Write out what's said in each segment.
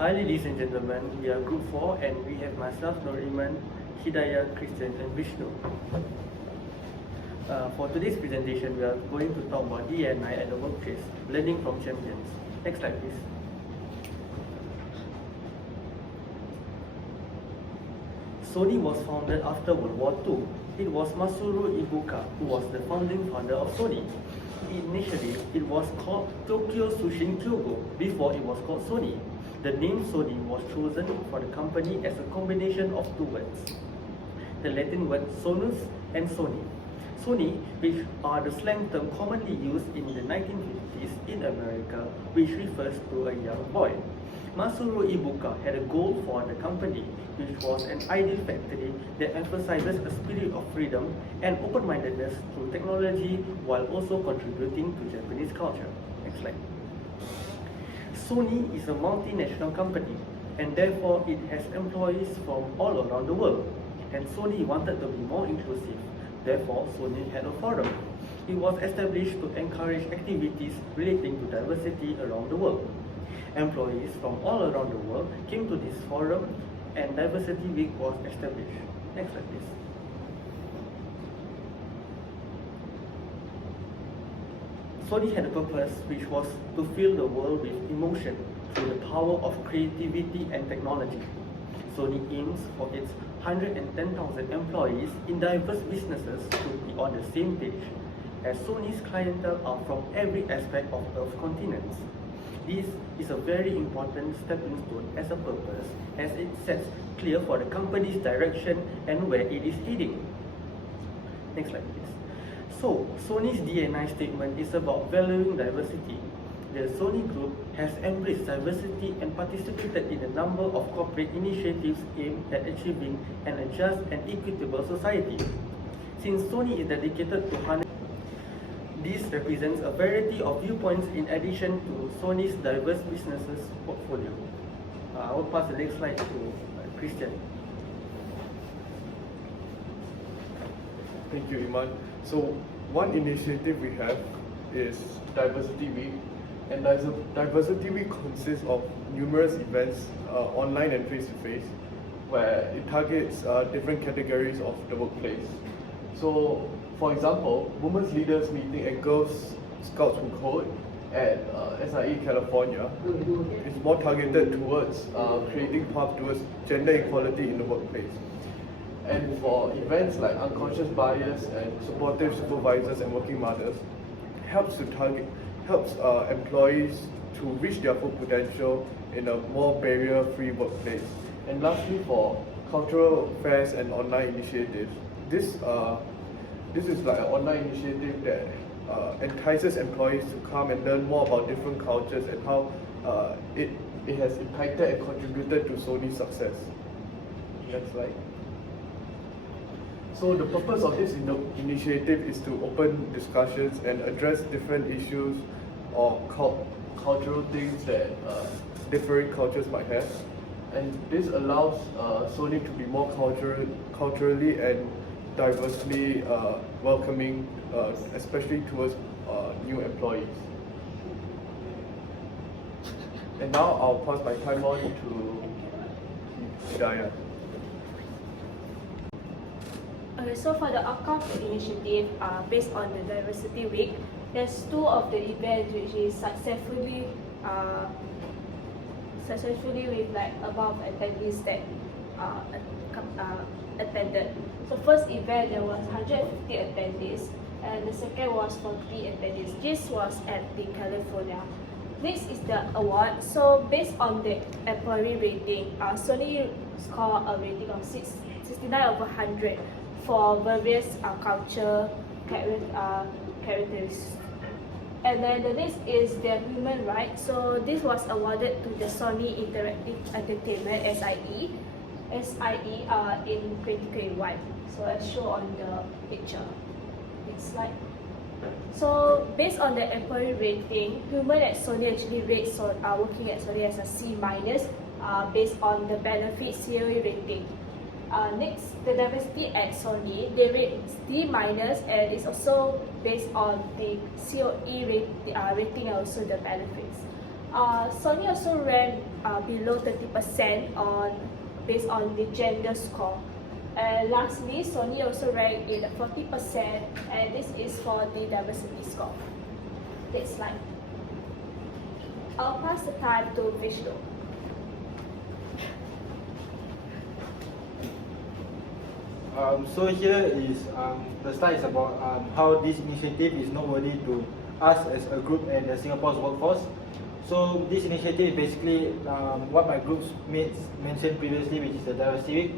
Hi ladies and gentlemen, we are Group 4 and we have myself, Noriman, Hidayah, Christian and Vishnu. For today's presentation, we are going to talk about D&I at the workplace, learning from champions. Next slide please. Sony was founded after World War II. It was Masaru Ibuka who was the founding father of Sony. Initially, it was called Tokyo Sushin Kyogo before it was called Sony. The name Sony was chosen for the company as a combination of two words, the Latin word sonus and Sony. Sony, which are the slang term commonly used in the 1950s in America, which refers to a young boy. Masaru Ibuka had a goal for the company, which was an ideal factory that emphasizes a spirit of freedom and open-mindedness through technology while also contributing to Japanese culture. Next slide. Sony is a multinational company and therefore it has employees from all around the world. And Sony wanted to be more inclusive. Therefore, Sony had a forum. It was established to encourage activities relating to diversity around the world. Employees from all around the world came to this forum and Diversity Week was established. Next slide please. Sony had a purpose which was to fill the world with emotion through the power of creativity and technology. Sony aims for its 110,000 employees in diverse businesses to be on the same page, as Sony's clientele are from every aspect of Earth's continents. This is a very important stepping stone as a purpose, as it sets clear for the company's direction and where it is heading. Next slide please. So, Sony's D&I statement is about valuing diversity. The Sony Group has embraced diversity and participated in a number of corporate initiatives aimed at achieving a just and equitable society. Since Sony is dedicated to harnessing, this represents a variety of viewpoints in addition to Sony's diverse businesses portfolio. I will pass the next slide to Christian. Thank you, Iman. So, one initiative we have is Diversity Week, and Diversity Week consists of numerous events, online and face-to-face, where it targets different categories of the workplace. So, for example, Women's Leaders Meeting at Girls Scouts Who Code at SIE California is more targeted towards creating path towards gender equality in the workplace. And for events like Unconscious Bias and Supportive Supervisors and Working Mothers, helps employees to reach their full potential in a more barrier-free workplace. And lastly, for cultural fairs and online initiatives, this is like an online initiative that entices employees to come and learn more about different cultures and how it has impacted and contributed to Sony's success. Next slide. So the purpose of this initiative is to open discussions and address different issues or cultural things that different cultures might have. And this allows Sony to be more culturally and diversely welcoming, especially towards new employees. And now I'll pass my time on to Hidayah. Okay, so for the outcome initiative, based on the Diversity Week, there's two of the events which is successfully with like above attendees that attended. So first event there was 150 attendees, and the second was 40 attendees. This was at the California. This is the award. So based on the employee rating, Sony scored a rating of 69 over 100 for various culture characteristics. And then the next is the human rights. So this was awarded to the Sony Interactive Entertainment SIE in 2021. So as shown on the picture. Next slide. So based on the employee rating, human at Sony actually rates working at Sony as a C minus based on the benefit COE rating. Next, the diversity at Sony, they rate D minus, and it's also based on the COE rating and also the benefits. Sony also ranked below 30% based on the gender score. And lastly, Sony also ranked in the 40%, and this is for the diversity score. Next slide. I'll pass the time to Vishnu. So here is the slide is about how this initiative is noteworthy to us as a group and the Singapore's workforce. So this initiative is basically what my group mates mentioned previously, which is the Diversity Week.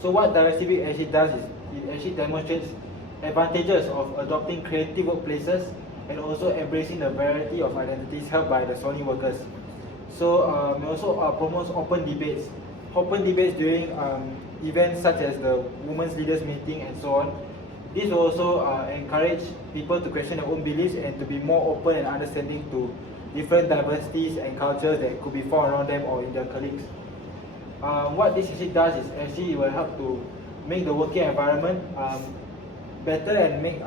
So what Diversity Week actually does is it actually demonstrates advantages of adopting creative workplaces and also embracing the variety of identities held by the Sony workers. So it also promotes open debates during events such as the Women's Leaders Meeting and so on. This will also encourage people to question their own beliefs and to be more open and understanding to different diversities and cultures that could be found around them or in their colleagues. What this actually does is actually it will help to make the working environment better and make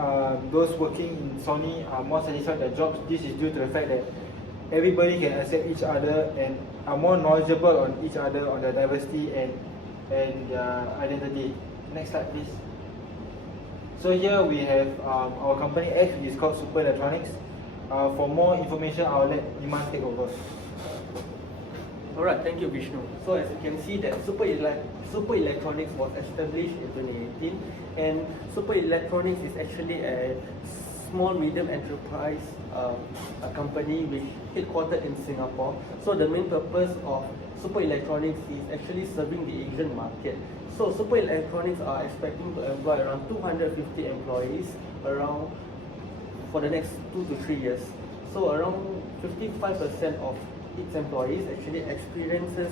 those working in Sony more satisfied with their jobs. This is due to the fact that everybody can accept each other and are more knowledgeable on each other, on their diversity and their identity. Next slide, please. So here we have our company X, which is called Super Electronics. For more information, I'll let Iman take over. Alright, thank you Vishnu. So as you can see that Super Electronics was established in 2018, and Super Electronics is actually a small medium enterprise a company which headquartered in Singapore. So the main purpose of Super Electronics is actually serving the Asian market. So Super Electronics are expecting to employ around 250 employees for the next 2 to 3 years. So around 55% of its employees actually experiences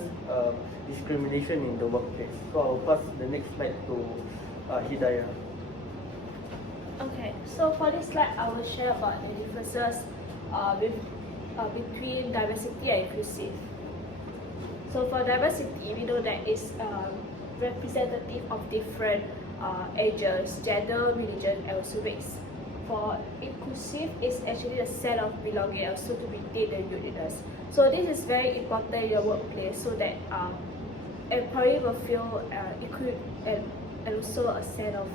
discrimination in the workplace. So I'll pass the next slide to Hidayah. Okay, so for this slide, I will share about the differences between diversity and inclusive. So for diversity, we know that it's representative of different ages, gender, religion, and also race. For inclusive, it's actually a set of belonging, also to maintain the uniqueness. So this is very important in your workplace, so that employee will feel equipped and also a set of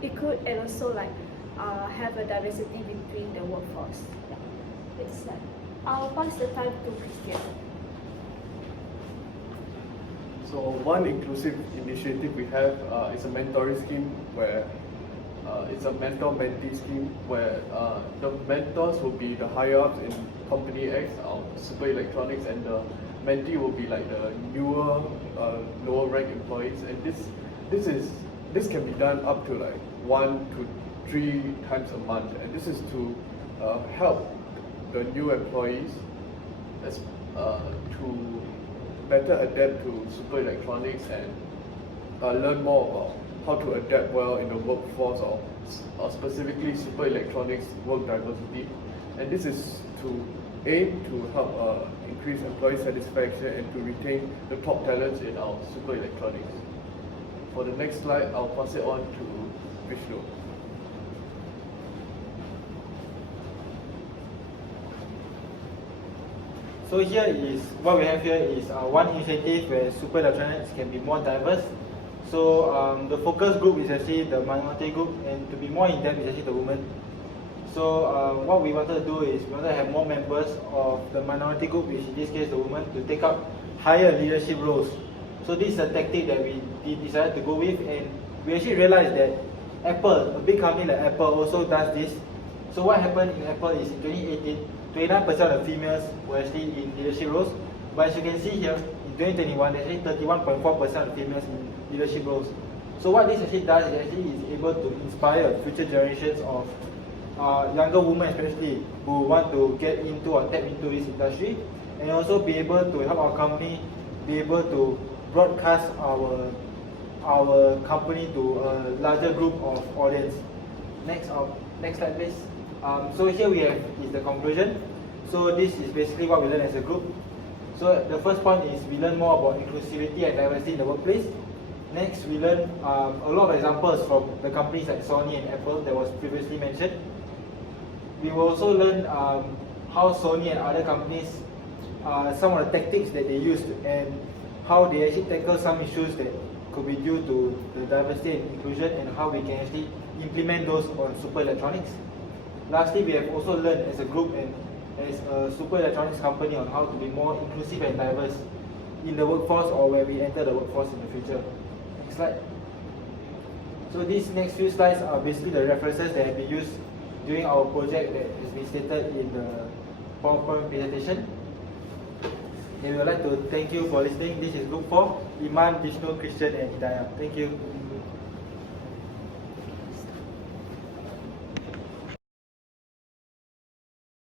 equipped, and also like have a diversity between the workforce. Yeah. Next slide. I'll pass the time to Christian. So one inclusive initiative we have is a mentoring scheme where it's a mentor-mentee scheme where the mentors will be the higher-ups in Company X, Super Electronics, and the mentee will be like the newer, lower-ranked employees. And this can be done up to like 1 to 3 times a month, and this is to help the new employees to better adapt to Super Electronics and learn more about how to adapt well in the workforce or specifically Super Electronics work diversity. And this is to aim to help increase employee satisfaction and to retain the top talents in our Super Electronics. For the next slide, I'll pass it on to Vishnu. So here is what we have here is one initiative where Super Electronics can be more diverse. So the focus group is actually the minority group, and to be more in depth is actually the women. So what we wanted to do is we wanted to have more members of the minority group, which in this case the women, to take up higher leadership roles. So this is a tactic that we decided to go with, and we actually realized that Apple, a big company like Apple, also does this. So what happened in Apple is in 2018, 29% of females were actually in leadership roles. But as you can see here, in 2021, there's actually 31.4% of females in leadership roles. So what this actually does is actually is able to inspire future generations of younger women especially who want to get into or tap into this industry, and also be able to help our company be able to broadcast our company to a larger group of audience. Next slide please. So here we have is the conclusion. So this is basically what we learned as a group. So the first point is we learn more about inclusivity and diversity in the workplace. Next, we learn a lot of examples from the companies like Sony and Apple that was previously mentioned. We will also learn how Sony and other companies some of the tactics that they used and how they actually tackle some issues that could be due to the diversity and inclusion, and how we can actually implement those on super electronics. Lastly, we have also learned as a group and as a super electronics company on how to be more inclusive and diverse in the workforce or when we enter the workforce in the future. Next slide. So these next few slides are basically the references that have been used during our project that has been stated in the PowerPoint presentation. And we would like to thank you for listening. This is Group 4, Iman, Vishnu, Christian and Hidayah. Thank you.